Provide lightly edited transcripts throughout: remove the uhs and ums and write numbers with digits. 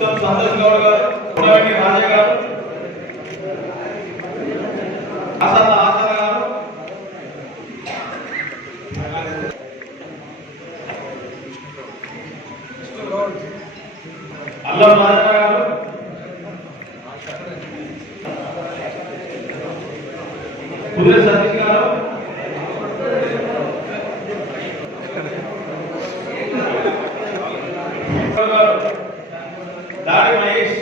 उत्तम संतोष गौड़ गारू उडवेटी राजయ్య గారు ఆసన్న ఆసన్న గారు అల్లం రాజయ్య గారు కుదిరే సతీష్ గారు దాడి మహేష్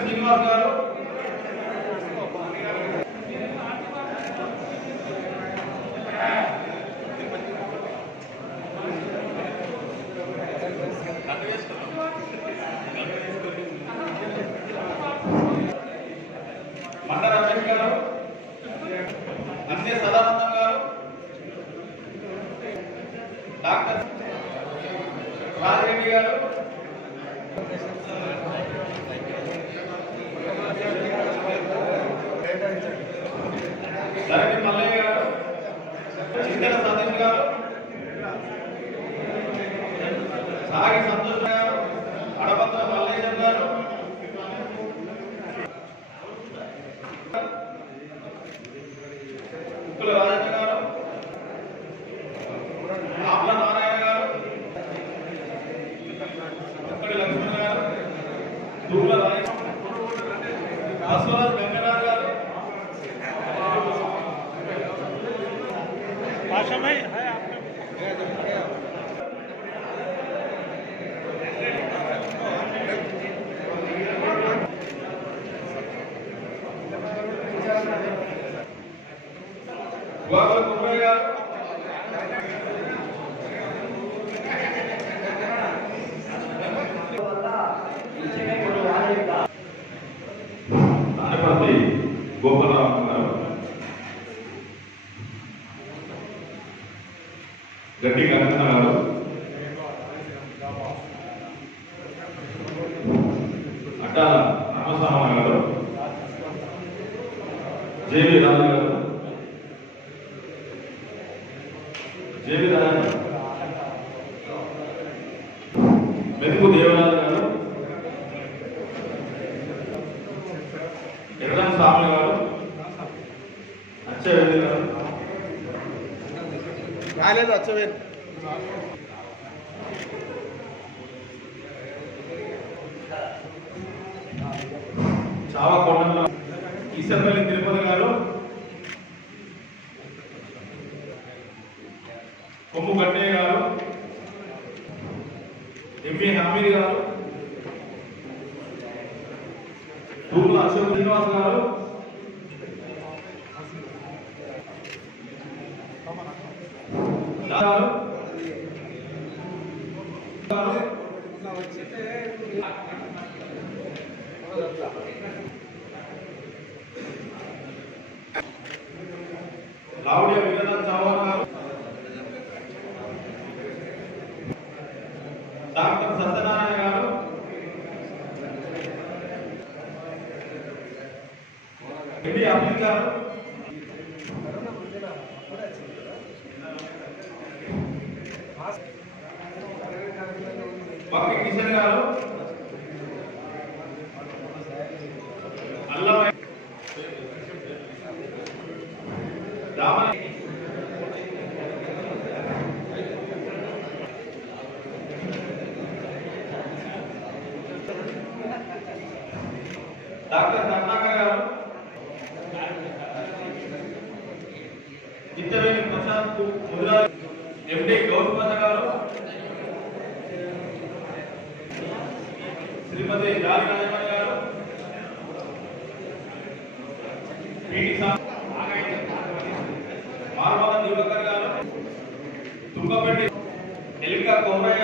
శ్రీనివాస్ గారు మండల రమేష్ గారు అన్నే సదానందం గారు డాక్టర్ రాజరెడ్డి గారు ధరణి మల్లయ్య గారు చింతల సతీష్ గారు సాగి సంతోష్ గారు అడపత్ర మల్లేశం గారు ఉక్కుల రాజన్న గారు ఆప్ల నారాయణ గారు ఉక్కడి లక్ష్మణ్ గారు దూల రాయ అశ్వరాజ్ గంగనాథ్ గారు भाषा में है गोपालराम गारू गड्डी कंकण गारू अट्टाल रामस्वामी गारू जेवी राजू गारू जेवी राजू मेदुकु देवराज गारू ఎర్రం స్వామి గారు అచ్చవేది గారు రాలేదు అచ్చవేది చావకొండల ఈసపల్లి తిరుపతి గారు కొమ్ము గట్టయ్య గారు ఎంవి హమీద్ గారు తూర్ల అశోక్ శ్రీనివాస్ గారు लावड़िया विजयनाथ चौहान गारू डॉक्टर सत्यनारायण गारू एडी अमित गारू वक्की किशन गारू अल्लाह रामन डॉक्टर रत्नाकर गारू चित्तवेणी प्रशांत मुद्रा एमडी गौरवपद गारू श्रीमती जाली राजमणि गारू पीटी मारवाला दिवकर गारू तुंगपेट्टी एलिका कोमरయ్య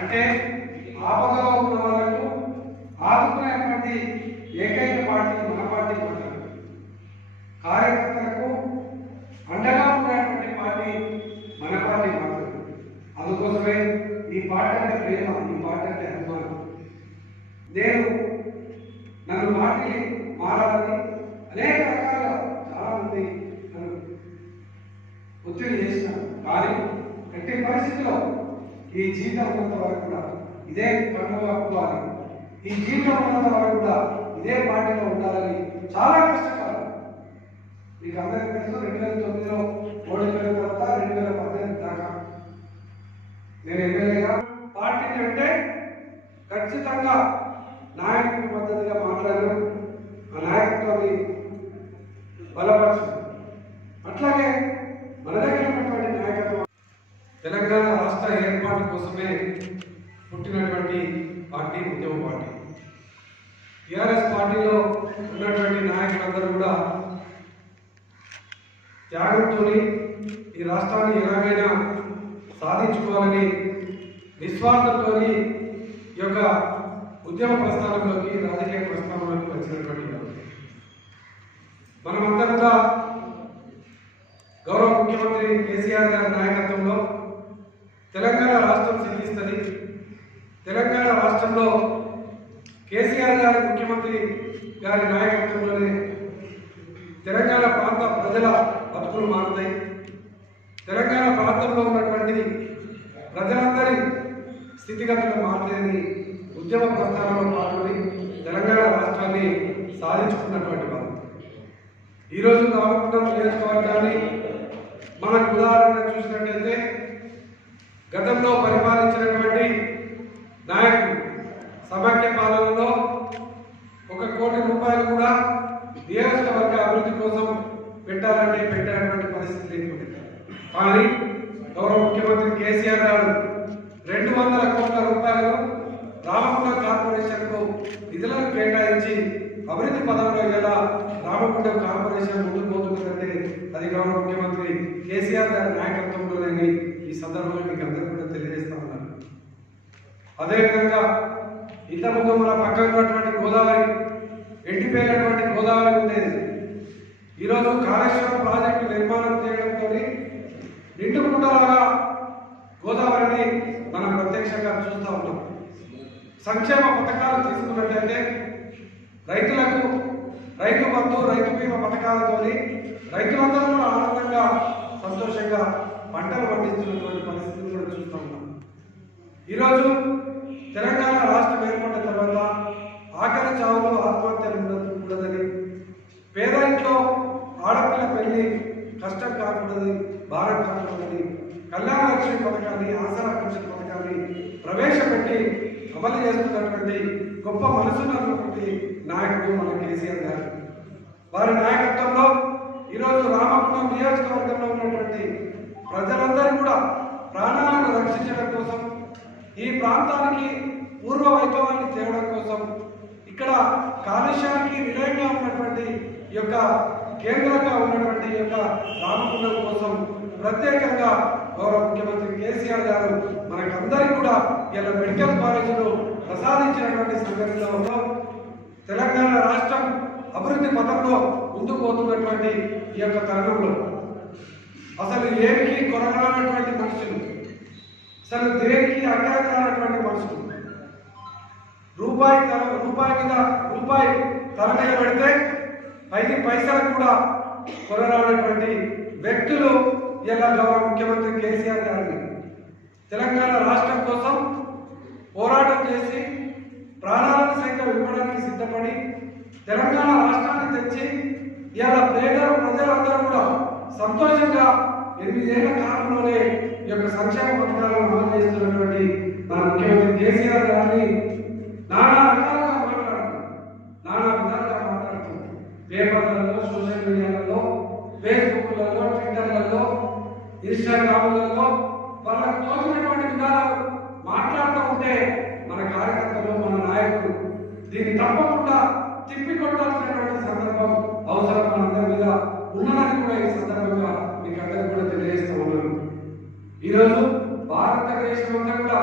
అంటే ఆపదలో ఉన్న వాళ్ళకు ఆదుకునేటువంటి ఏకైక పార్టీ మన పార్టీ మాత్రమే. కార్యకర్తలకు అండగా ఉన్నటువంటి పార్టీ మన పార్టీ మాత్రమే. అందుకోసమే ఈ పార్టీ అంటే ప్రేమ, ఈ పార్టీ అంటే అభిమానం. నన్ను పార్టీ మారాలని అనేక రకాలుగా చాలామంది నన్ను ఒత్తిడి చేసినారు. కానీ ఎట్టి పరిస్థితిలో ఈ జీవితం ఉన్నంత వరకు కూడా ఇదే కనుగొవాలి, ఈ జీవితం ఉన్నంత వరకు కూడా ఇదే పార్టీలో ఉండాలని చాలా కష్టపడాలి. మీకు అందరికీ తెలుసు, 2009లో ఓడిపోయిన తర్వాత 2018 దాకా నేను ఎమ్మెల్యేగా పార్టీని అంటే ఖచ్చితంగా నాయకుడి పద్ధతిగా మాట్లాడాను, ఆ నాయకత్వాన్ని బలపరచు. అట్లాగే మన దగ్గర ఉన్నటువంటి నాయకత్వం తెలంగాణ రాష్ట్ర ఏర్పాటు కోసమే పుట్టినటువంటి పార్టీ ఉద్యమ పార్టీ. టీఆర్ఎస్ పార్టీలో ఉన్నటువంటి నాయకులందరూ కూడా త్యాగంతో ఈ రాష్ట్రాన్ని ఎలాగైనా సాధించుకోవాలని నిస్వార్థంతో ఈ యొక్క ఉద్యమ ప్రస్థానంలోకి, రాజకీయ ప్రస్థానంలోకి వచ్చినటువంటి మనమంతా కూడా గౌరవ ముఖ్యమంత్రి కేసీఆర్ గారి నాయకత్వంలో తెలంగాణ రాష్ట్రం సిద్ధిస్తుంది. తెలంగాణ రాష్ట్రంలో కేసీఆర్ గారి ముఖ్యమంత్రి గారి నాయకత్వంలోనే తెలంగాణ ప్రాంత ప్రజల బతుకులు మారుతాయి. తెలంగాణ ప్రాంతంలో ఉన్నటువంటి ప్రజలందరి స్థితిగతులు మారుతాయని ఉద్యమ ప్రస్థానంలో పాల్గొని తెలంగాణ రాష్ట్రాన్ని సాధించుకున్నటువంటి వారు. ఈరోజు రామగుండం నియోజకవర్గాన్ని మనకు ఉదాహరణ చూసినట్లయితే గతంలో పరిపాలించినటువంటి నాయకులు సమాఖ్య పాలనలో 1 కోటి రూపాయలు కూడా నియోజకవర్గ అభివృద్ధి కోసం పెట్టాలంటే పెట్టినటువంటి పరిస్థితి లేకుండా, కానీ గౌరవ ముఖ్యమంత్రి కేసీఆర్ గారు 200 కోట్ల రూపాయలు రామగుండం కార్పొరేషన్కు నిధులను కేటాయించి అభివృద్ధి పదంలో ఇలా రామగుండం కార్పొరేషన్ ముందుకు పోతుందంటే అది గౌరవ ముఖ్యమంత్రి కేసీఆర్ గారి నాయకత్వంలోనే ఈ సందర్భంగా మీకు అందరూ కూడా తెలియజేస్తా ఉన్నారు. అదేవిధంగా ఇంతకుముందు మన పక్కన ఉన్నటువంటి గోదావరి, ఎండిపోయినటువంటి గోదావరి ఉండేది. ఈరోజు కాళేశ్వరం ప్రాజెక్టు నిర్మాణం చేయడంతో నిండుకుండలాగా గోదావరిని మనం ప్రత్యక్షంగా చూస్తూ ఉన్నాం. సంక్షేమ పథకాలు తీసుకున్నట్లయితే రైతులకు రైతు బంధు, రైతు బీమా పథకాలతో రైతులందరూ కూడా ఆనందంగా, సంతోషంగా పంటలు పండిస్తున్నటువంటి పరిస్థితులు కూడా చూస్తూ ఉన్నాం. ఈరోజు తెలంగాణ రాష్ట్రం ఏర్పడిన తర్వాత ఆఖరి చావులో ఆత్మహత్యలు ఉండదని, పేద ఇంట్లో ఆడపిల్ల పెళ్లి కష్టం కాకూడదు, భారం కాకూడదని కళ్యాణ లక్ష్మి పథకాన్ని, ఆసరా పెన్షన్ పథకాన్ని ప్రవేశపెట్టి అమలు చేస్తున్నటువంటి గొప్ప మనసున్నటువంటి నాయకుడు మన కేసీఆర్ గారు. వారి నాయకత్వంలో ఈరోజు రామగుండం నియోజకవర్గంలో ఉన్నటువంటి ప్రజలందరూ కూడా ప్రాణాలను రక్షించడం కోసం, ఈ ప్రాంతానికి పూర్వ వైభవాన్ని తేవడం కోసం, ఇక్కడ కాలుష్యానికి నిలయంగా ఉన్నటువంటి ఈ యొక్క కేంద్రంగా ఉన్నటువంటి ఈ యొక్క రామగుండం కోసం ప్రత్యేకంగా గౌరవ ముఖ్యమంత్రి కేసీఆర్ గారు మనకందరికీ కూడా ఇలా మెడికల్ కాలేజీలు ప్రసాదించినటువంటి సంఘటనలో తెలంగాణ రాష్ట్రం అభివృద్ధి పథంలో ముందుకు పోతున్నటువంటి ఈ యొక్క తరుణంలో అసలు ఏమికి కొరగానటువంటి మనుషులు, అసలు దేనికి అగ్రహారమైనటువంటి మనుషులు. రూపాయి తల మీద పెడితే 5 పైసలకు కూడా కొనరానటువంటి వ్యక్తులు ఇలా గౌరవ ముఖ్యమంత్రి కేసీఆర్ గారిని తెలంగాణ రాష్ట్రం కోసం పోరాటం చేసి ప్రాణాలను సైతం ఇవ్వడానికి సిద్ధపడి తెలంగాణ రాష్ట్రాన్ని తెచ్చి ఇవాళ ప్రజలందరూ కూడా సంతోషంగా 8 ఏళ్ల కాలంలోనే ఈ యొక్క సంక్షేమ పథకాలను అమలు చేస్తున్నటువంటి మన ముఖ్యమంత్రి కేసీఆర్ గారిని నానా రకాలుగా నానా విధాలుగా మాట్లాడుతుంది. పేపర్లలో, సోషల్ మీడియాలలో, ఫేస్బుక్లలో, ట్విట్టర్లలో, ఇన్స్టాగ్రామ్లలో వాళ్ళకు తోచినటువంటి విధాలు మాట్లాడుతూ ఉంటే మన కార్యకర్తలు, మన నాయకులు దీన్ని తప్పకుండా తిప్పికొట్టాల్సినటువంటి సందర్భం అవసరం మనందరి మీద ఉన్నదని కూడా ఈ సందర్భంగా మీకు అందరికీ కూడా తెలియజేస్తూ ఉన్నాను. ఈరోజు భారతదేశం అంతా కూడా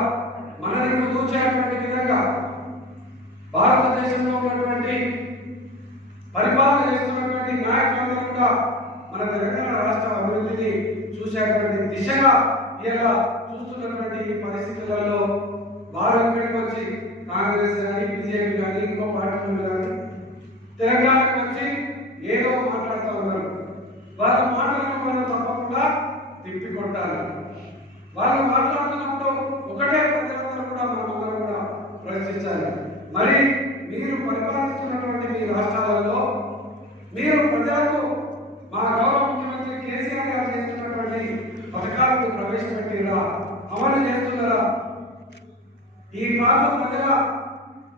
మనని కూర్చేటువంటి విధంగా భారతదేశంలో ఉన్నటువంటి పరిపాలన చేస్తున్నటువంటి నాయకులందరూ కూడా మన తెలంగాణ రాష్ట్ర అభివృద్ధిని చూసేటువంటి దిశగా ఇలా చూస్తున్నటువంటి ఈ పరిస్థితులలో వారు ఇక్కడికి వచ్చి కాంగ్రెస్ కానీ, బీజేపీ కానీ, ఇంకో పార్టీలు కానీ తెలంగాణకు వచ్చి ఏదో మాట్లాడుతూ ఉన్నారు. వాళ్ళు మాట్లాడిన వాళ్ళు తప్పకుండా తిప్పికొట్టాలి. వాళ్ళు మాట్లాడుతున్నప్పుడు ఒకటే ప్రజలందరూ కూడా మనమందరం కూడా ప్రశ్నించాలి. మరి మీరు పరిపాలిస్తున్నటువంటి మీ రాష్ట్రాలలో మీరు ప్రజలకు మా గౌరవ ముఖ్యమంత్రి కేసీఆర్ గారు చేస్తున్నటువంటి పథకాలను ప్రవేశపెట్టిరా, అమలు చేస్తున్నారా? ఈ ప్రాంతం ప్రజల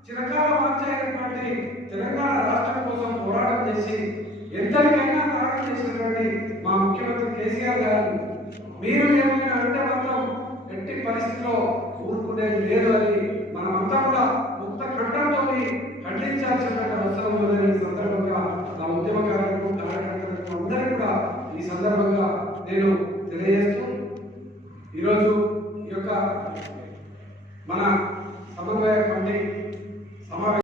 చిరకాల వాంఛైనటువంటి తెలంగాణ రాష్ట్రం కోసం పోరాటం చేసి ఎంతటికైనా త్యాగం చేసినటువంటి మా ముఖ్యమంత్రి కేసీఆర్ గారు మీరు ఏమైనా అంటే మాత్రం ఎట్టి పరిస్థితిలో ఊరుకునేది లేదు అని మనమంతా కూడా ముక్త కంఠంతో ఖండించాల్సిన